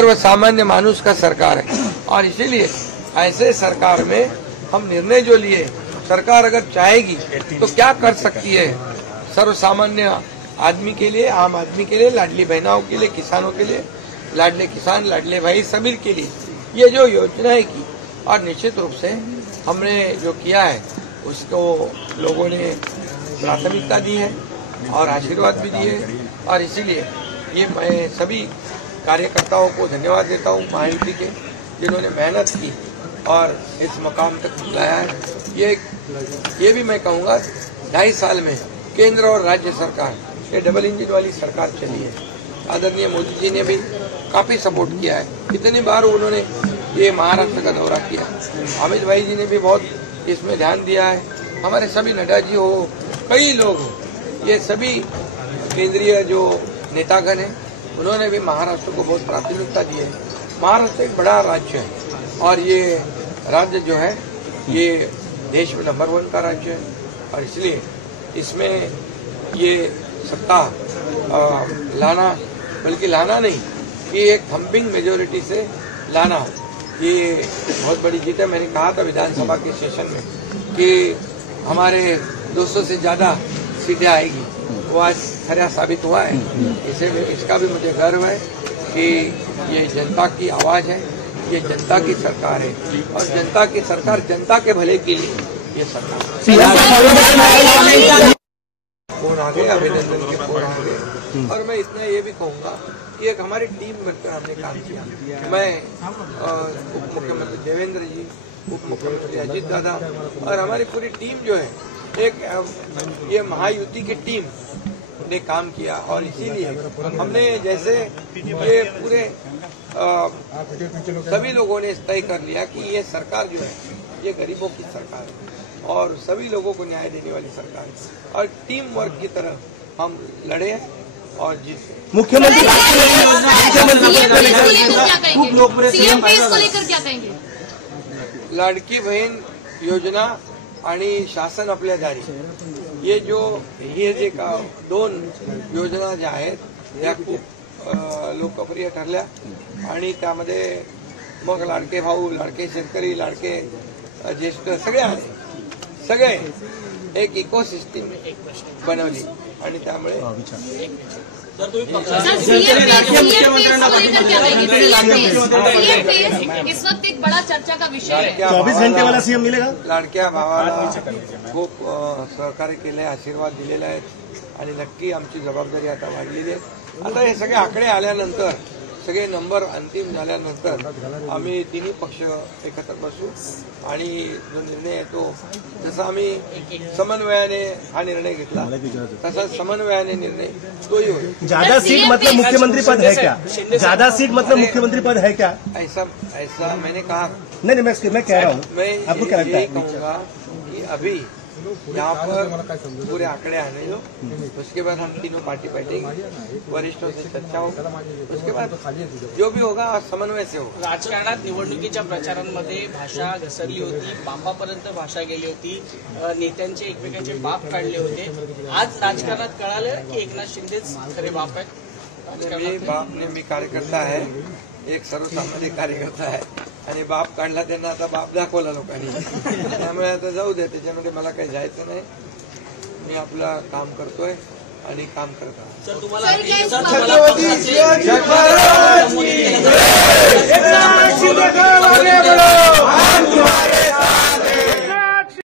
सर्वसामान्य मानुष का सरकार है और इसीलिए ऐसे सरकार में हम निर्णय जो लिए, सरकार अगर चाहेगी तो क्या कर सकती है सर्वसामान्य आदमी के लिए, आम आदमी के लिए, लाडली बहनाओं के लिए, किसानों के लिए, लाडले किसान, लाडले भाई सभी के लिए ये जो योजनाएं की और निश्चित रूप से हमने जो किया है उसको लोगों ने प्राथमिकता दी है और आशीर्वाद भी दिए और इसीलिए ये मैं सभी कार्यकर्ताओं को धन्यवाद देता हूँ महायुति के, जिन्होंने मेहनत की और इस मकाम तक लाया है। ये भी मैं कहूँगा 2.5 साल में केंद्र और राज्य सरकार ये डबल इंजन वाली सरकार चली है। आदरणीय मोदी जी ने भी काफी सपोर्ट किया है। कितनी बार उन्होंने ये महाराष्ट्र का दौरा किया, अमित भाई जी ने भी बहुत इसमें ध्यान दिया है। हमारे सभी नड्डा जी हो, कई लोग हो, ये सभी केंद्रीय जो नेतागण हैं उन्होंने भी महाराष्ट्र को बहुत प्राथमिकता दी है। महाराष्ट्र एक बड़ा राज्य है और ये राज्य जो है ये देश में नंबर 1 का राज्य है और इसलिए इसमें ये सत्ता लाना, बल्कि लाना नहीं, ये एक थम्पिंग मेजोरिटी से लाना, ये बहुत बड़ी जीत है। मैंने कहा था विधानसभा के सेशन में कि हमारे 200 से ज्यादा सीटें आएगी, वो आज खरा साबित हुआ है। इसका भी मुझे गर्व है कि ये जनता की आवाज है, ये जनता की सरकार है और जनता की सरकार जनता के भले के लिए ये सरकार। फोन आ गए, अभिनंदन के फोन आ गए और मैं इतना ये भी कहूँगा कि एक हमारी टीम बनकर हमने काम किया। मैं उप मुख्यमंत्री देवेंद्र जी, उप मुख्यमंत्री अजित दादा और हमारी पूरी टीम जो है एक ये महायुति की टीम ने काम किया और इसीलिए हमने जैसे ये पूरे सभी लोगों ने तय कर लिया कि ये सरकार जो है ये गरीबों की सरकार है और सभी लोगों को न्याय देने वाली सरकार है और टीम वर्क की तरह हम लड़े और जीते। मुख्यमंत्री लाडकी बहीण योजना आणि शासन आपल्या दारी ये जो हे जे 2 योजना ज्या आहेत या खूप लोकप्रिय ठरल्या आणि त्यामध्ये मग लाडके भाऊ, लाडके शेतकरी, लाडके ज्येष्ठ सगळे आले, सगळे एक इकोसिस्टम बनवली आणि त्यामुळे इस वक्त एक बड़ा चर्चा का विषय है। 24 घंटे वाला सीएम मिलेगा। लाडक्या भावाला खूप सहकार्य केले, आशीर्वाद दिलेले आहेत आणि नक्की आमची जबाबदारी आता वाढलेली आहे। आता हे सगळे आकडे आल्यानंतर, सगळे नंबर अंतिम झाल्यानंतर आम्ही तिन्ही पक्ष एकत्र बसू आणि जो निर्णय आहे तो जसा आम्ही समन्वयाने हा निर्णय घेतला तसा समन्वयाने निर्णय तोही होईल। ज्यादा सीट मतलब मुख्यमंत्री पद है क्या? ज्यादा सीट मतलब मुख्यमंत्री पद है क्या? ऐसा मैंने कहा नहीं, मैं कह रहा हूँ, आपको क्या लगता है? कहूँगा कि अभी यहाँ पर पूरे आंकड़े आने दो, उसके बाद हम तीनों पार्टी बैठेंगे, वरिष्ठों से चर्चा होगा, उसके बाद जो भी होगा समन्वय से होगा। राजकारणात निवडणुकीच्या प्रचारांमध्ये भाषा घसरली होती, बापापर्यंत भाषा गेली होती, नेत्यांचे एकमेकांचे बाप काढले होते। आज राजकारणात कळालं की एकनाथ शिंदेच खरे बाप आहेत। मी कार्यकर्ता आहे, एक सर्वसामान्य कार्यकर्ता आहे आणि बाप काढला, त्यांना आता बाप दाखवला लोकांनी, त्यामुळे आता जाऊ दे, त्याच्यामध्ये मला काही जायचं नाही। मी आपलं काम करतोय आणि काम करतो। सर तुम्हाला